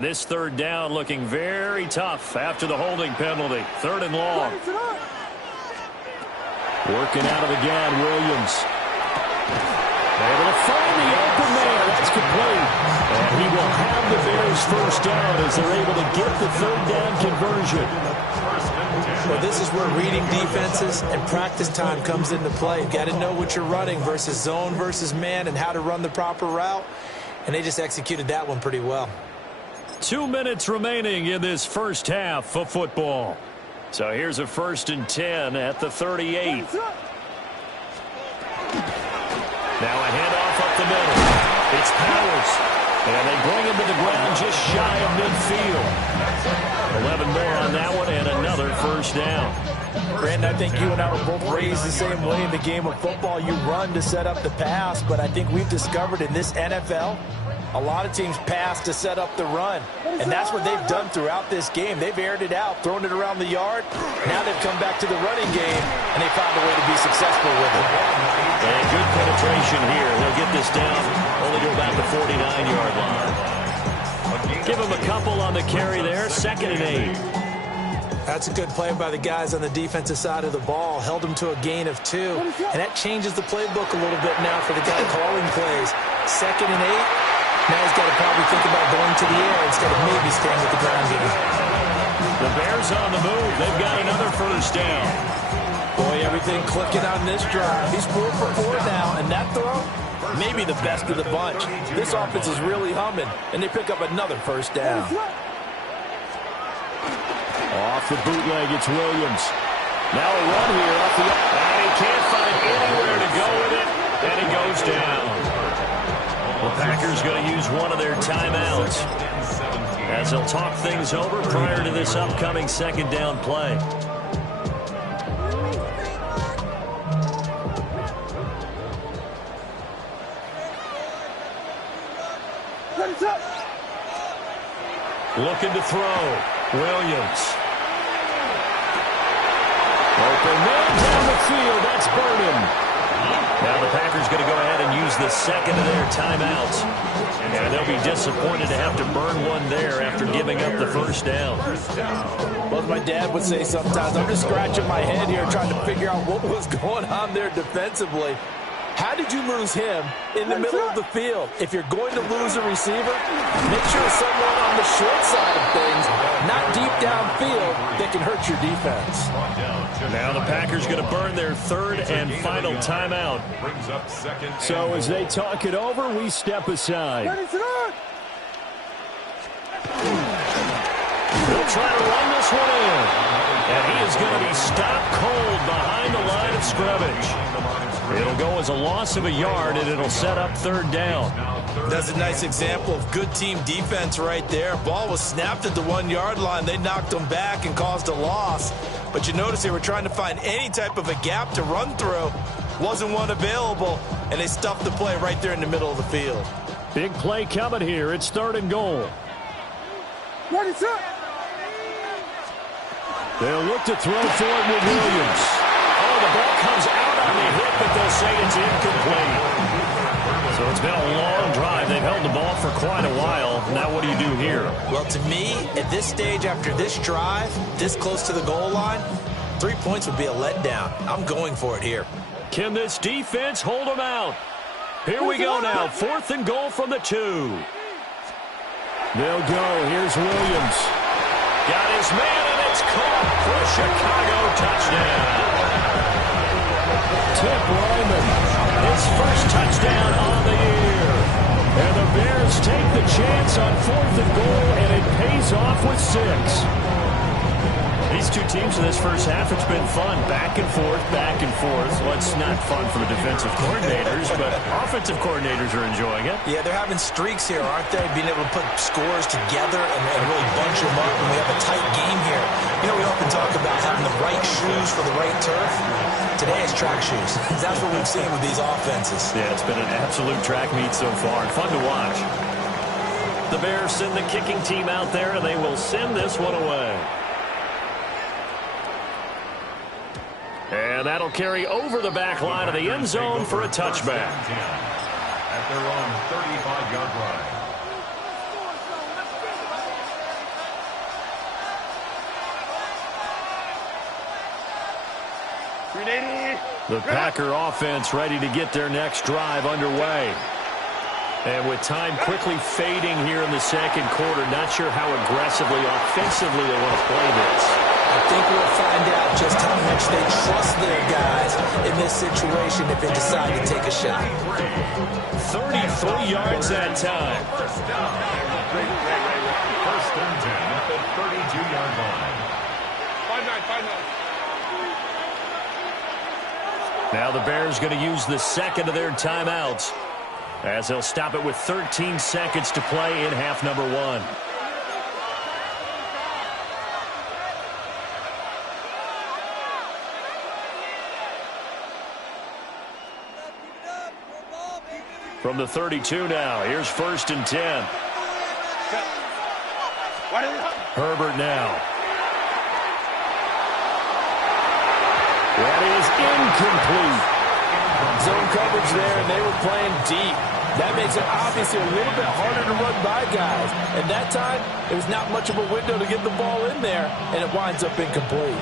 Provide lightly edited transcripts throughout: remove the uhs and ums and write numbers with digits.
This third down looking very tough after the holding penalty. Third and long. Working out of again, Williams. Able to find the open man. That's complete. And he will have the Bears first down as they're able to get the third down conversion. Well, this is where reading defenses and practice time comes into play. You've got to know what you're running versus zone versus man and how to run the proper route. And they just executed that one pretty well. 2 minutes remaining in this first half of football. So here's a 1st and 10 at the 38. Now a handoff up the middle. It's Powers. And they bring him to the ground just shy of midfield. 11 more on that one and another first down. Brandon, I think you and I were both raised the same way in the game of football. You run to set up the pass, but I think we've discovered in this NFL, a lot of teams pass to set up the run. And that's what they've done throughout this game. They've aired it out, thrown it around the yard. Now they've come back to the running game, and they found a way to be successful with it. And good penetration here. They'll get this down only to about the 49-yard line. Give them a couple on the carry there. 2nd and 8. That's a good play by the guys on the defensive side of the ball. Held them to a gain of 2. And that changes the playbook a little bit now for the guy calling plays. 2nd and 8. Now he's got to probably think about going to the air instead of maybe staying with the ground game. The Bears on the move. They've got another first down. Boy, everything clicking on this drive. He's 4 for 4 now, and that throw, maybe the best of the bunch. This offense is really humming, and they pick up another first down. Off the bootleg, it's Williams. Now a run here off the... And he can't find anywhere to go with it, and he goes down. The Packers going to use one of their timeouts as they'll talk things over prior to this upcoming 2nd down play. Looking to throw. Williams. Open man down the field. That's Burnham. Now the Packers going to go ahead and use the 2nd of their timeouts. And they'll be disappointed to have to burn one there after giving up the first down. Well, as my dad would say sometimes, I'm just scratching my head here trying to figure out what was going on there defensively. How did you lose him in the middle of the field? If you're going to lose a receiver, make sure it's someone on the short side of things, not deep downfield, that can hurt your defense. Now the Packers going to burn their 3rd and final timeout. So as they talk it over, we step aside. They'll try to run this one in. And he is going to be stopped cold behind the line of scrimmage. It'll go as a loss of a yard, and it'll set up 3rd down. That's a nice example of good team defense right there. Ball was snapped at the 1-yard line. They knocked them back and caused a loss. But you notice they were trying to find any type of a gap to run through. Wasn't one available, and they stuffed the play right there in the middle of the field. Big play coming here. It's 3rd and goal. They'll look to throw for it with Williams. Oh, the ball comes out on the hit, but they'll say it's incomplete. So it's been a long drive. They've held the ball for quite a while. Now what do you do here? Well, to me, at this stage after this drive, this close to the goal line, 3 points would be a letdown. I'm going for it here. Can this defense hold them out? Here we go now. 4th and goal from the 2. They'll go. Here's Williams. Got his man, and it's caught for a Chicago touchdown. Tip Ryman, his first touchdown on the year. And the Bears take the chance on 4th and goal, and it pays off with 6. These two teams in this first half, it's been fun. Back and forth, back and forth. Well, it's not fun for the defensive coordinators, but offensive coordinators are enjoying it. Yeah, they're having streaks here, aren't they? Being able to put scores together and really bunch them up, and we have a tight game here. You know, we often talk about having the right shoes for the right turf. Today it's track shoes. That's what we've seen with these offenses. Yeah, it's been an absolute track meet so far, and fun to watch. The Bears send the kicking team out there, and they will send this one away. And that'll carry over the back line of the end zone for a touchback. At their own 35-yard line. The Packer offense ready to get their next drive underway. And with time quickly fading here in the second quarter, not sure how aggressively, offensively they want to play this. I think we'll find out just how much they trust their guys in this situation if they decide to take a shot. 33 yards that time. First and 10 at the 32-yard line. 5-9. Now the Bears going to use the second of their timeouts, as they'll stop it with 13 seconds to play in half number one. From the 32 now, here's 1st and 10. Herbert now. That is incomplete. Zone coverage there, and they were playing deep. That makes it obviously a little bit harder to run by guys. And that time, it was not much of a window to get the ball in there, and it winds up incomplete.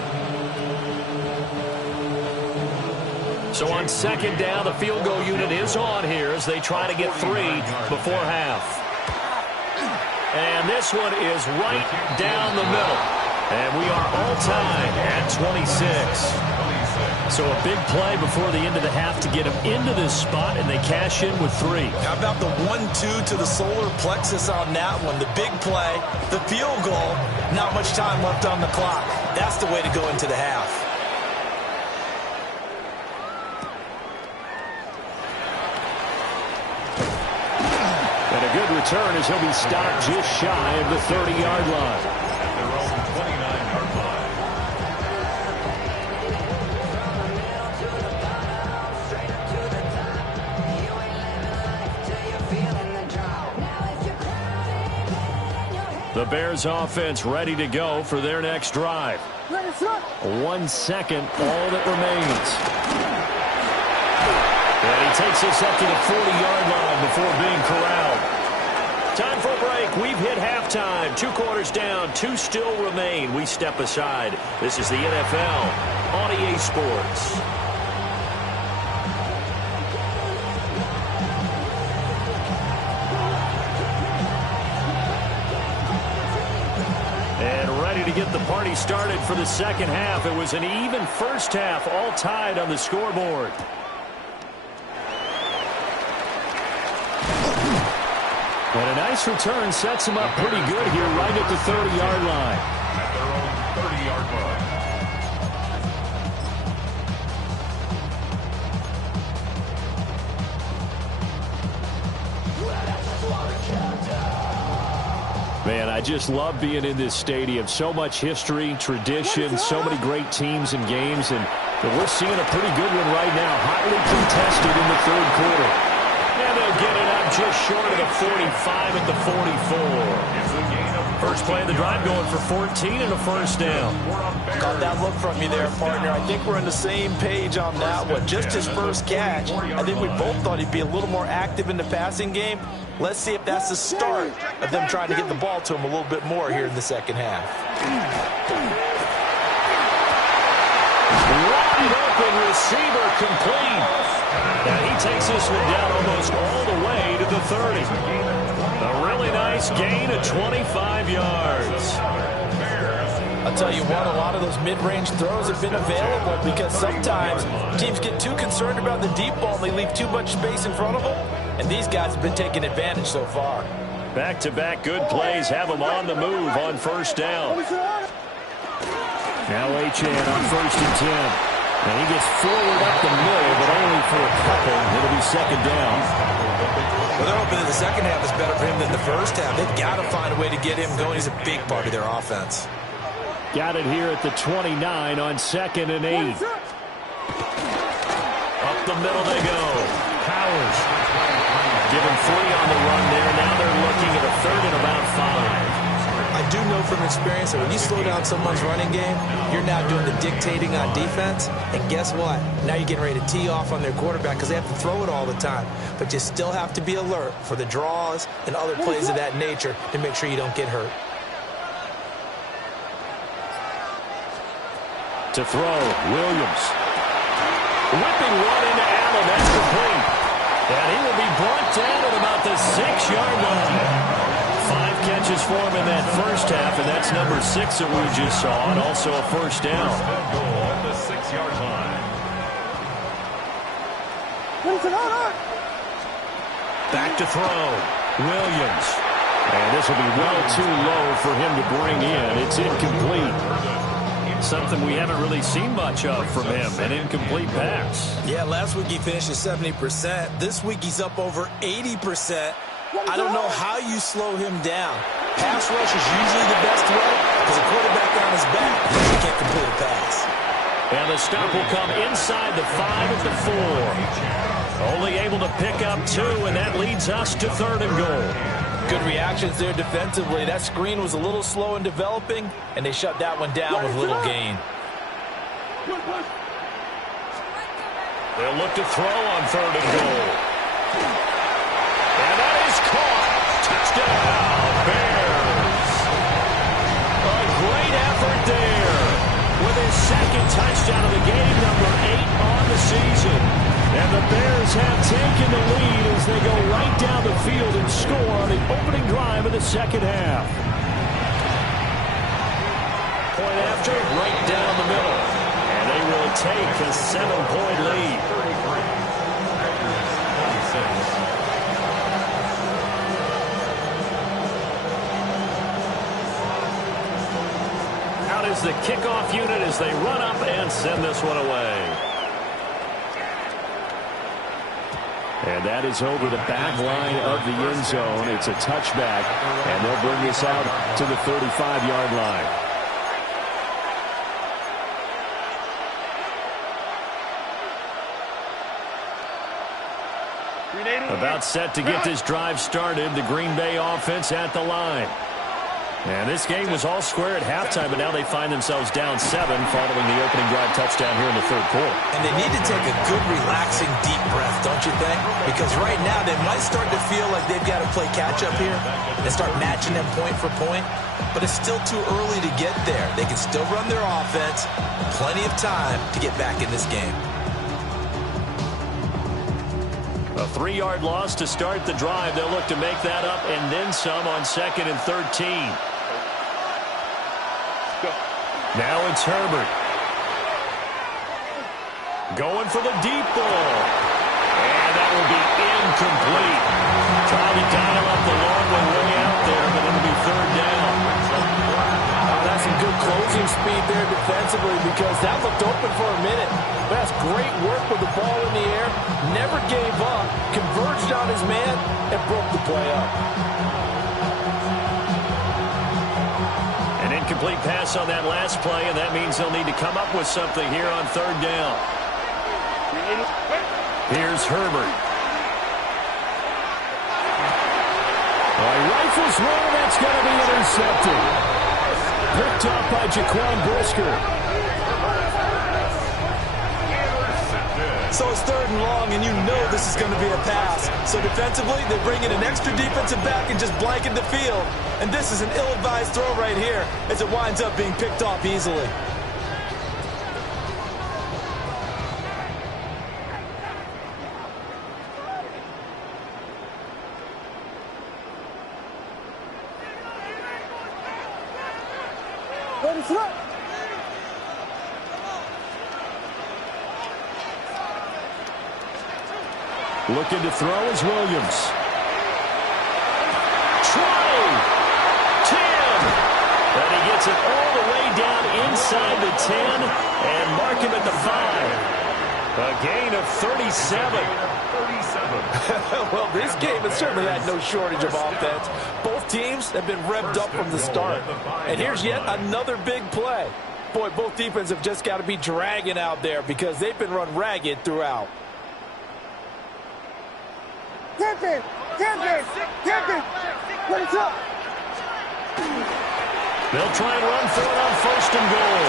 So on second down, the field goal unit is on here as they try to get 3 before half. And this one is right down the middle. And we are all tied at 26. So a big play before the end of the half to get them into this spot, and they cash in with 3. How about the 1-2 to the solar plexus on that one? The big play, the field goal, not much time left on the clock. That's the way to go into the half. And a good return as he'll be stopped just shy of the 30-yard line. At their own 29-yard line. The Bears offense ready to go for their next drive. 1 second, all that remains. And he takes us up to the 40-yard line before being corralled. Time for a break. We've hit halftime. 2 quarters down, 2 still remain. We step aside. This is the NFL on EA Sports. And ready to get the party started for the second half. It was an even first half, all tied on the scoreboard. But a nice return sets him up pretty good here right at the 30-yard line. At their own 30-yard line. Man, I just love being in this stadium. So much history, tradition, so many great teams and games. And we're seeing a pretty good one right now. Hotly contested in the third quarter. And they'll get it up just short of the 45 at the 44. First play of the drive going for 14 and a first down. Got that look from you there, partner. I think we're on the same page on that one. Just his first catch. I think we both thought he'd be a little more active in the passing game. Let's see if that's the start of them trying to get the ball to him a little bit more here in the second half. Wide open receiver complete. And he takes this one down almost all the way to the 30. A really nice gain of 25 yards. I'll tell you what, a lot of those mid-range throws have been available because sometimes teams get too concerned about the deep ball and they leave too much space in front of them. And these guys have been taking advantage so far. Back-to-back good plays have them on the move on first down. Now Achane on 1st and 10. And he gets forward up the middle, but only for a couple. It'll be second down. Well, they're hoping that the second half is better for him than the first half. They've got to find a way to get him going. He's a big part of their offense. Got it here at the 29 on 2nd and 8. Up the middle they go. Powers. Give him 3 on the run there. Now they're looking at a 3rd and about 5. I do know from experience that when you slow down someone's running game, you're now doing the dictating on defense. And guess what? Now you're getting ready to tee off on their quarterback because they have to throw it all the time. But you still have to be alert for the draws and other plays of that nature to make sure you don't get hurt. To throw, Williams. Whipping one into Allen. That's complete. And he will be brought down at about the 6-yard line. 5 catches for him in that first half, and that's number 6 that we just saw, and also a first down. Goal at the 6-yard line. Back to throw. Williams. And this will be well too low for him to bring in. It's incomplete. Something we haven't really seen much of from him, an incomplete pass. Yeah, last week he finished at 70%. This week he's up over 80%. I don't know how you slow him down. Pass rush is usually the best way because a quarterback on his back usually can't complete a pass. And the stop will come inside the 5 at the 4. Only able to pick up 2, and that leads us to 3rd and goal. Good reactions there defensively. That screen was a little slow in developing, and they shut that one down with little gain. They'll look to throw on 3rd and goal. And that is caught. Touchdown, Bears. A great effort there. With his 2nd touchdown of the game, number 8 on the season. And the Bears have taken the lead as they go right down the field and score on the opening drive of the 2nd half. Point after, right down the middle. And they will take a 7-point lead. Out is the kickoff unit as they run up and send this one away. And that is over the back line of the end zone. It's a touchback, and they'll bring this out to the 35-yard line. About set to get this drive started, the Green Bay offense at the line. And this game was all square at halftime, but now they find themselves down 7 following the opening drive touchdown here in the 3rd quarter. And they need to take a good, relaxing, deep breath, don't you think? Because right now they might start to feel like they've got to play catch-up here and start matching them point for point. But it's still too early to get there. They can still run their offense. Plenty of time to get back in this game. A 3-yard loss to start the drive. They'll look to make that up and then some on 2nd and 13. Now it's Herbert. Going for the deep ball. And that will be incomplete. Trying to dial up the long one way out there, but it'll be 3rd down. Oh, that's some good closing speed there defensively because that looked open for a minute. That's great work with the ball in the air. Never gave up. Converged on his man and broke the play up. An incomplete pass on that last play, and that means they'll need to come up with something here on 3rd down. Here's Herbert. Rifles one, that's going to be intercepted. Picked up by Jaquan Brisker. So it's 3rd and long, and you know this is going to be a pass. So defensively, they bring in an extra defensive back and just blanket the field. And this is an ill-advised throw right here as it winds up being picked off easily. Looking to throw is Williams. Try! 10! And he gets it all the way down inside the 10 and mark him at the 5. A gain of 37. Well, this game has certainly had no shortage of offense. Both teams have been revved up from the start. And here's yet another big play. Boy, both defenses have just got to be dragging out there because they've been run ragged throughout. Get it! What's up? They'll try and run for it on 1st and goal.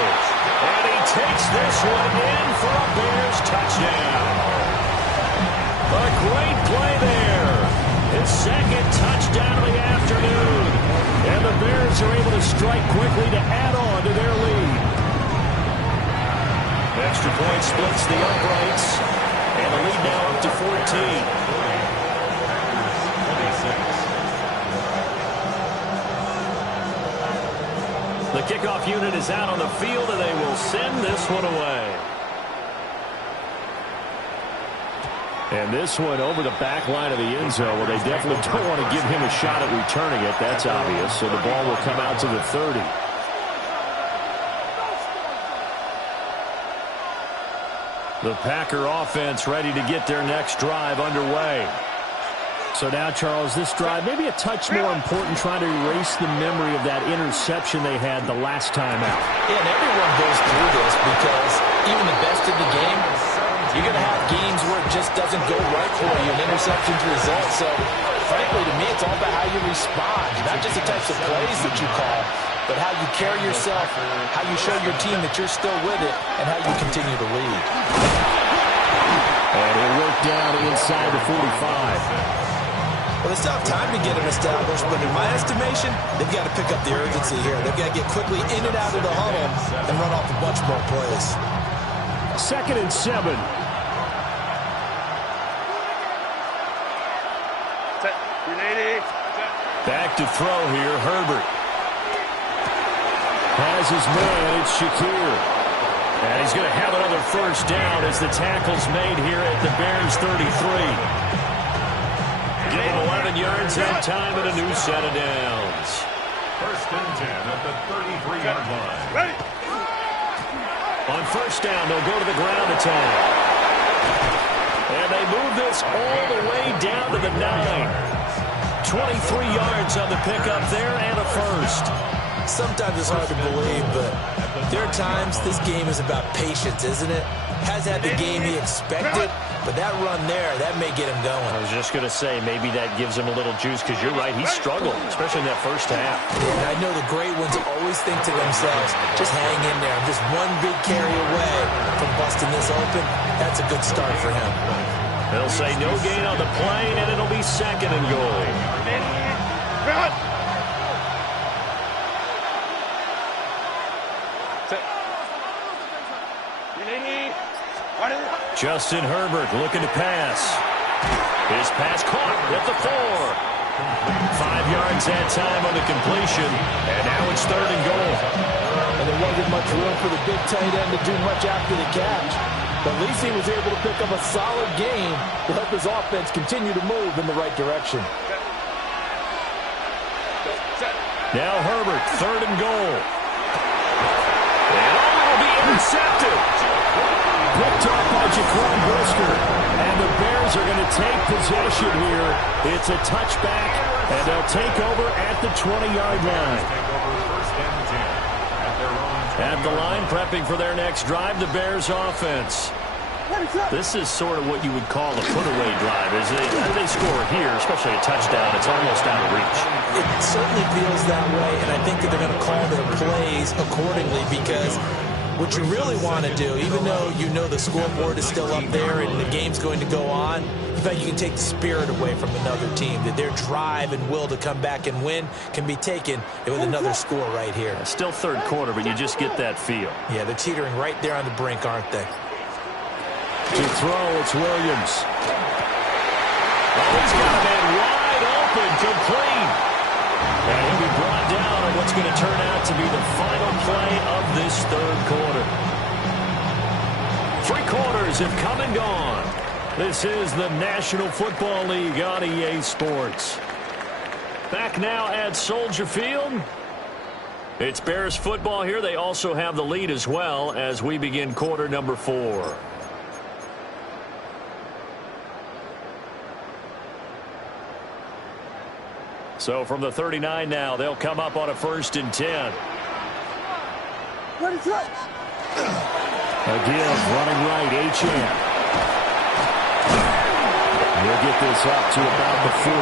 And he takes this one in for a Bears touchdown. A great play there. His 2nd touchdown of the afternoon. And the Bears are able to strike quickly to add on to their lead. Extra point splits the uprights. And the lead now up to 14. The kickoff unit is out on the field, and they will send this one away. And this one over the back line of the end zone. Well, they definitely don't want to give him a shot at returning it. That's obvious. So the ball will come out to the 30. The Packer offense ready to get their next drive underway. So now, Charles, this drive maybe a touch more important, trying to erase the memory of that interception they had the last time out. Yeah, and everyone goes through this because even the best of the game, you're going to have games where it just doesn't go right for you, and interceptions result. So, frankly, to me, it's all about how you respond, not just the types of plays that you call, but how you carry yourself, how you show your team that you're still with it, and how you continue to lead. And he'll work down inside the 45. Well, they still have time to get him established, but in my estimation, they've got to pick up the urgency here. They've got to get quickly in and out of the huddle and run off a bunch more plays. 2nd and 7. Back to throw here, Herbert. Has his man, it's Shakir. And he's going to have another first down as the tackle's made here at the Bears 33. Give him 11 yards and time and a new set of downs. 1st and 10 at the 33-yard line. On first down, they'll go to the ground attack. And they move this all the way down to the 9. 23 yards on the pickup there and a first. Sometimes it's hard to believe, but there are times this game is about patience, isn't it? Has had the game he expected, but that run there, that may get him going. I was just going to say, maybe that gives him a little juice, because you're right, he struggled, especially in that first half. And I know the great ones always think to themselves, just hang in there. I'm just one big carry away from busting this open. That's a good start for him. They'll say no gain on the play, and it'll be 2nd and goal. Justin Herbert looking to pass. His pass caught at the 4. 5 yards that time on the completion, and now it's 3rd and goal. And there wasn't much room for the big tight end to do much after the catch. But at least he was able to pick up a solid gain to help his offense continue to move in the right direction. Now Herbert, 3rd and goal. And will be intercepted. Picked up by Jaquan Brisker. And the Bears are going to take possession here. It's a touchback, and they'll take over at the 20-yard line. At the line, prepping for their next drive, the Bears offense. This is sort of what you would call a put-away drive. As they score here, especially a touchdown, it's almost out of reach. It certainly feels that way, and I think that they're going to call their plays accordingly, because what you really want to do, even though you know the scoreboard is still up there and the game's going to go on, in fact, you can take the spirit away from another team, that their drive and will to come back and win can be taken with another score right here. Still 3rd quarter, but you just get that feel. Yeah, they're teetering right there on the brink, aren't they? To throw, it's Williams. Oh, he's got a man wide open, complete. And he'll be brought down on what's going to turn out to be the final play of this 3rd quarter. 3 quarters have come and gone. This is the National Football League on EA Sports. Back now at Soldier Field. It's Bears football here. They also have the lead as well as we begin quarter number 4. So from the 39 now, they'll come up on a 1st and 10. Again, running right, H.M. He'll get this up to about the 44.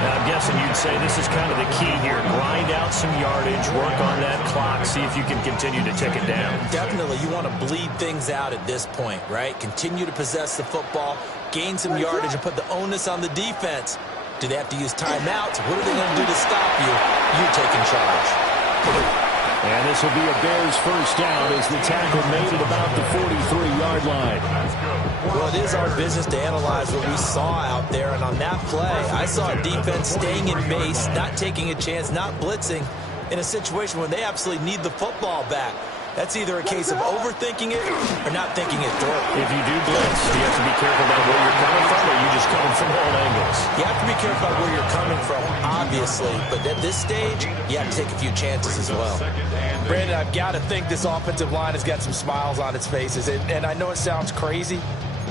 Now, I'm guessing you'd say this is kind of the key here. Grind out some yardage, work on that clock, see if you can continue to tick it down. Definitely. You want to bleed things out at this point, right? Continue to possess the football, gain some yardage, and put the onus on the defense. Do they have to use timeouts? What are they going to do to stop you? You taking charge. And this will be a Bears first down as the tackle made at about the 43-yard line. Well, it is our business to analyze what we saw out there. And on that play, I saw a defense staying in base, not taking a chance, not blitzing in a situation where they absolutely need the football back. That's either a case of overthinking it or not thinking it through. If you do blitz, do you have to be careful about where you're coming from, or are you just coming from all angles? You have to be careful about where you're coming from, obviously. But at this stage, you have to take a few chances as well. Brandon, I've got to think this offensive line has got some smiles on its faces. And I know it sounds crazy,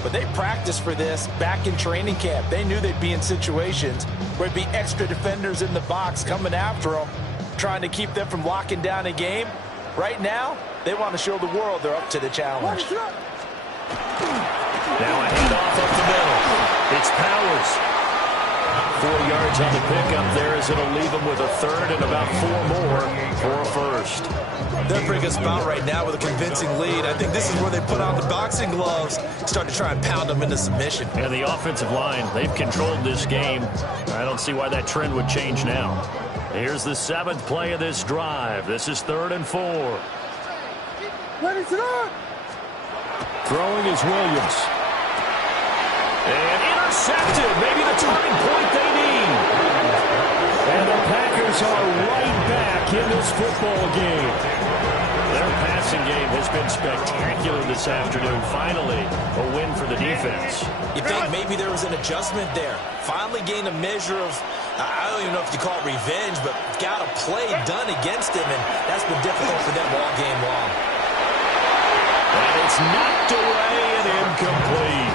but they practiced for this back in training camp. They knew they'd be in situations where it'd be extra defenders in the box coming after them, trying to keep them from locking down a game. Right now, they want to show the world they're up to the challenge. Now a handoff up the middle. It's Powers. 4 yards on the pickup there as it'll leave them with a third and about 4 more for a first. They're a pretty good spot right now with a convincing lead. I think this is where they put on the boxing gloves, start to try and pound them into submission. And the offensive line, they've controlled this game. I don't see why that trend would change now. Here's the 7th play of this drive. This is 3rd and 4. Throwing is Williams. And intercepted. Maybe the turning point they need. And the Packers are right back in this football game. Their passing game has been spectacular this afternoon. Finally, a win for the defense. You think maybe there was an adjustment there. Finally gained a measure of, I don't even know if you call it revenge, but got a play done against him, and that's been difficult for them all game long. And it's knocked away and incomplete.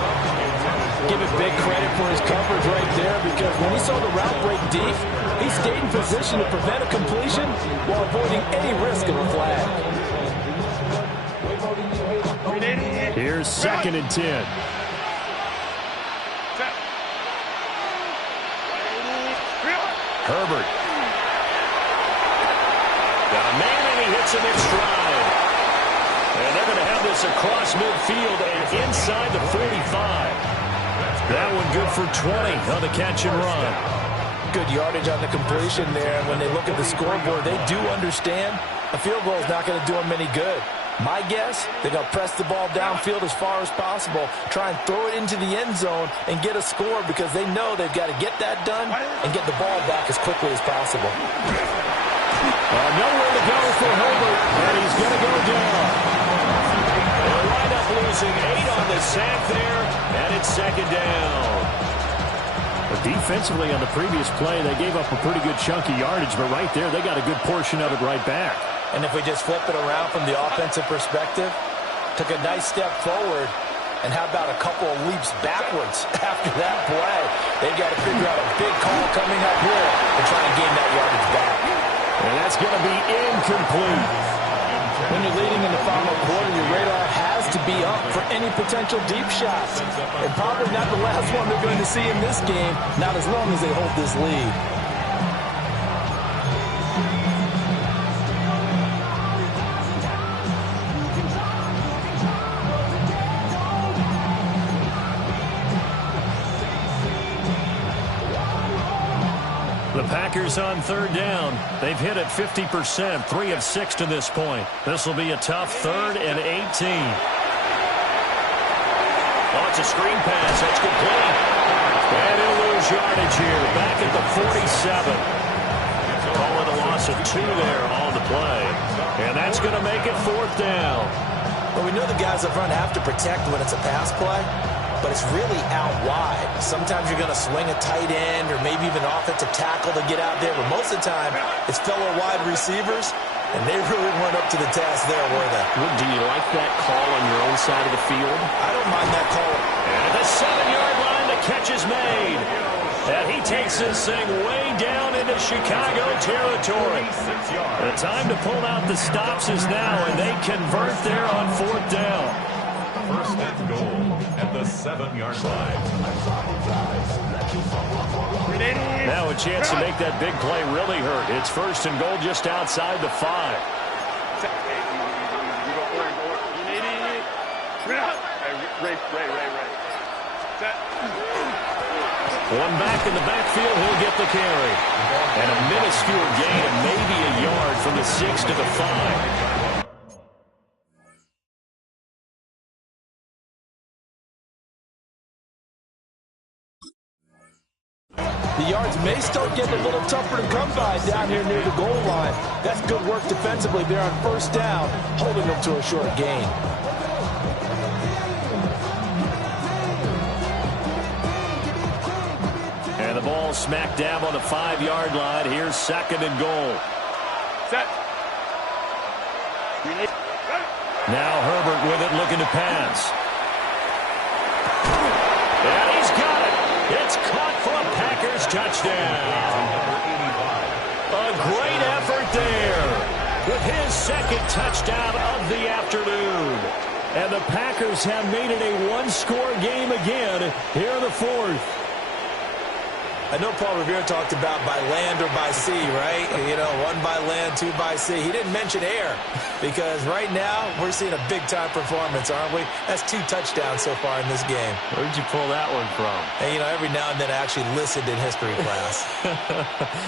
Give it big credit for his coverage right there, because when he saw the route break deep, he stayed in position to prevent a completion while avoiding any risk of a flag. Here's 2nd and 10. Herbert. Got a man and he hits him in stride. And they're going to have this across midfield and inside the 45. That one good for 20 on the catch and run. Good yardage on the completion there. And when they look at the scoreboard, they do understand a field goal is not going to do them any good. My guess, they're going to press the ball downfield as far as possible, try and throw it into the end zone and get a score, because they know they've got to get that done and get the ball back as quickly as possible. Nowhere to go for Herbert, and he's going to go down. They'll wind up losing 8 on the sack there, and it's 2nd down. But defensively on the previous play, they gave up a pretty good chunk of yardage, but right there, they got a good portion of it right back. And if we just flip it around from the offensive perspective, took a nice step forward, and how about a couple of leaps backwards after that play? They've got to figure out a big call coming up here and try and gain that yardage back. And that's going to be incomplete. When you're leading in the final quarter, your radar has to be up for any potential deep shots. And probably not the last one they're going to see in this game, not as long as they hold this lead. The Packers on 3rd down. They've hit it 50%, 3 of 6 to this point. This will be a tough 3rd and 18. Oh, it's a screen pass. That's complete. And he'll lose yardage here. Back at the 47. Call it a loss of 2 there on the play. And that's going to make it 4th down. Well, we know the guys up front have to protect when it's a pass play, but it's really out wide. Sometimes you're going to swing a tight end or maybe even offensive tackle to get out there, but most of the time it's fellow wide receivers, and they really weren't up to the task there, were they? Do you like that call on your own side of the field? I don't mind that call. And at the 7-yard line, the catch is made. And he takes this thing way down into Chicago territory. The time to pull out the stops is now, and they convert there on 4th down. 1st and goal at the 7-yard line. Now a chance to make that big play really hurt. It's 1st and goal just outside the 5. One back in the backfield, he'll get the carry. And a minuscule gain of maybe a yard from the 6 to the 5. The yards may start getting a little tougher to come by down here near the goal line. That's good work defensively there on first down, holding them to a short gain. And the ball smack dab on the 5-yard line. Here's 2nd and goal. Set. Now Herbert with it, looking to pass. And he's got it. It's caught for a Packers touchdown. A great effort there with his 2nd touchdown of the afternoon. And the Packers have made it a one-score game again here in the 4th. I know Paul Revere talked about by land or by sea, right? You know, 1 by land, 2 by sea. He didn't mention air because right now we're seeing a big-time performance, aren't we? That's 2 touchdowns so far in this game. Where'd you pull that one from? And, you know, every now and then I actually listened in history class.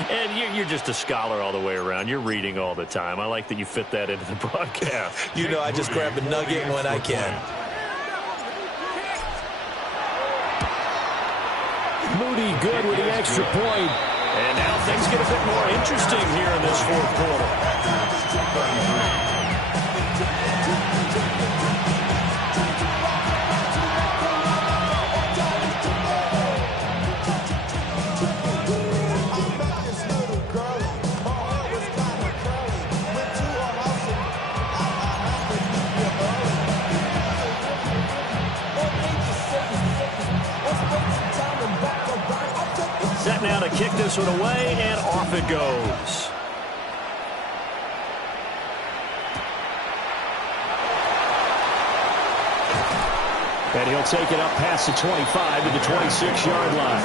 And you're just a scholar all the way around. You're reading all the time. I like that you fit that into the broadcast. You know, I just grab a nugget when I can. Moody good with the extra point. And now things get a bit more interesting here in this 4th quarter. Set now to kick this one away, and off it goes. And he'll take it up past the 25 to the 26-yard line.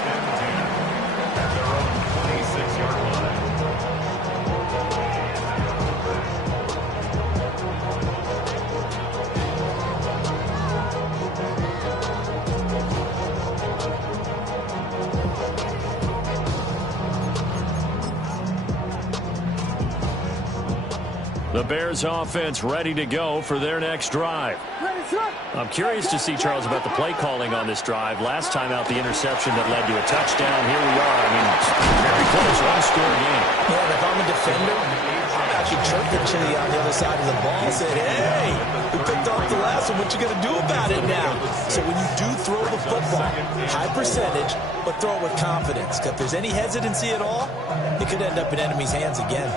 The Bears offense ready to go for their next drive. I'm curious to see, Charles, about the play calling on this drive. Last time out, the interception that led to a touchdown. Here we are. I mean, it's very close. One-score game. Yeah, if I'm a defender, I'm actually chirping Chili on the other side of the ball and saying, hey, we picked off the last one. What you going to do about it now? So when you do throw the football, high percentage, but throw it with confidence. Because if there's any hesitancy at all, it could end up in enemy's hands again.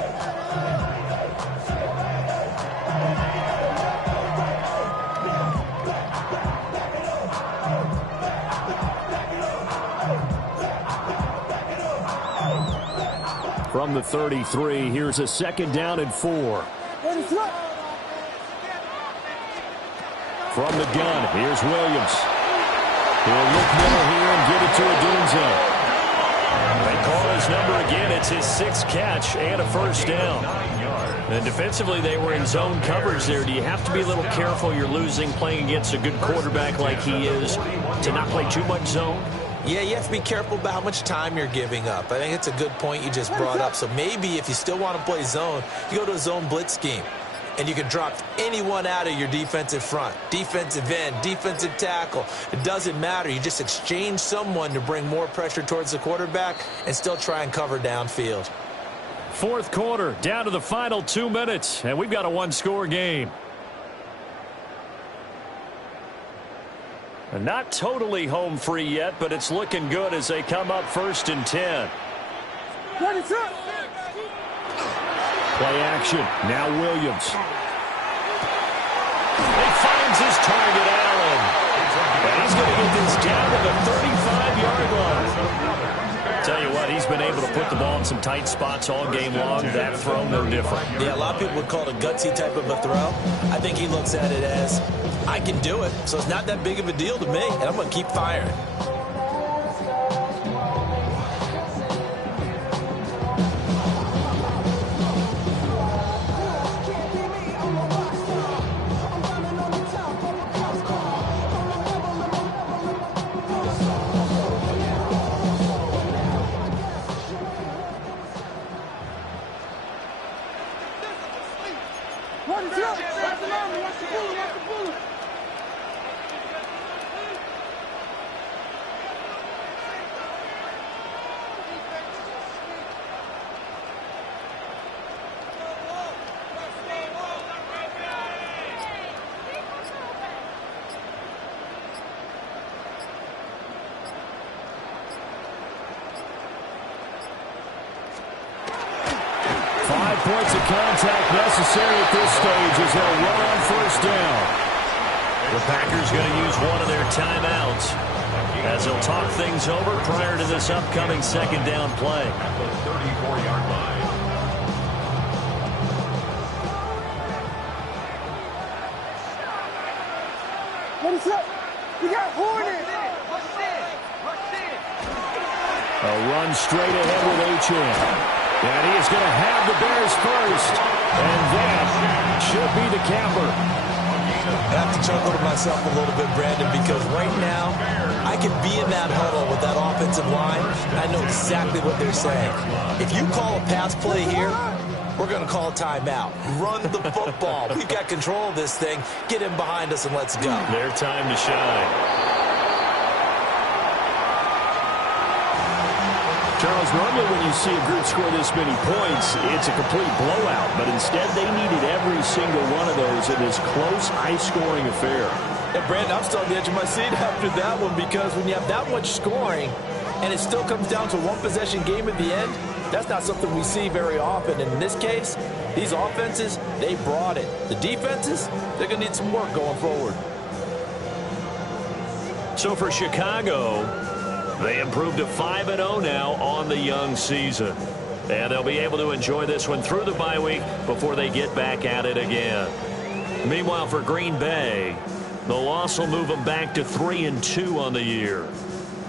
From the 33, here's a 2nd down and 4. From the gun, here's Williams. He'll look middle here and get it to Odunze. They call his number again. It's his 6th catch and a first down. And defensively, they were in zone coverage there. Do you have to be a little careful? You're losing, playing against a good quarterback like he is, to not play too much zone? Yeah, you have to be careful about how much time you're giving up. I think it's a good point you just brought up. So maybe if you still want to play zone, you go to a zone blitz scheme. And you can drop anyone out of your defensive front. Defensive end, defensive tackle. It doesn't matter. You just exchange someone to bring more pressure towards the quarterback and still try and cover downfield. 4th quarter, down to the final 2 minutes. And we've got a one-score game. And not totally home free yet, but it's looking good as they come up 1st and 10. Play action. Now Williams. He finds his target, Allen. And he's going to get this down to the 35-yard line. Tell you what, he's been able to put the ball in some tight spots all game long. That throw, no different. Yeah, a lot of people would call it a gutsy type of a throw. I think he looks at it as, I can do it, so it's not that big of a deal to me, and I'm going to keep firing. Watch the bullet, watch the bullet. 5 points of contact necessary at this stage as they'll run on first down. The Packers going to use one of their timeouts as they'll talk things over prior to this upcoming second down play. At the 34-yard line. What is up? We got Hornet. A run straight ahead with Achane. And he is going to have the Bears first. And that should be the capper. I have to chuckle to myself a little bit, Brandon, because right now I can be in that huddle with that offensive line. I know exactly what they're saying. If you call a pass play here, we're going to call a timeout. Run the football. We've got control of this thing. Get him behind us and let's go. Their time to shine. Charles, normally when you see a group score this many points, it's a complete blowout. But instead, they needed every single one of those in this close, high-scoring affair. And, Brandon, I'm still on the edge of my seat after that one because when you have that much scoring and it still comes down to a one-possession game at the end, that's not something we see very often. And in this case, these offenses, they brought it. The defenses, they're going to need some work going forward. So for Chicago, they improved to 5-0 now on the young season. And they'll be able to enjoy this one through the bye week before they get back at it again. Meanwhile, for Green Bay, the loss will move them back to 3-2 on the year.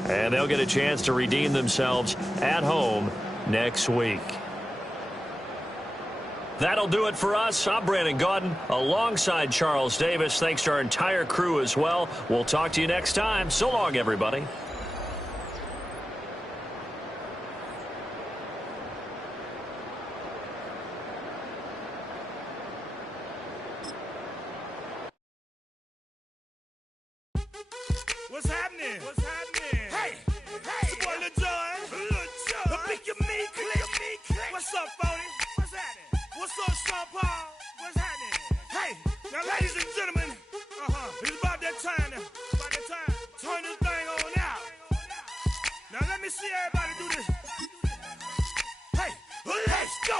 And they'll get a chance to redeem themselves at home next week. That'll do it for us. I'm Brandon Gaudin alongside Charles Davis. Thanks to our entire crew as well. We'll talk to you next time. So long, everybody. What's happening? What's happening? Hey, it's your boy Lil Jon. The Pick Your Me Click. What's up, Phony? What's happening? What's up, Sean Paul? What's happening? Hey, now, ladies and gentlemen, it's about that time. Turn this thing on out. Now, let me see everybody do this. Hey, let's go.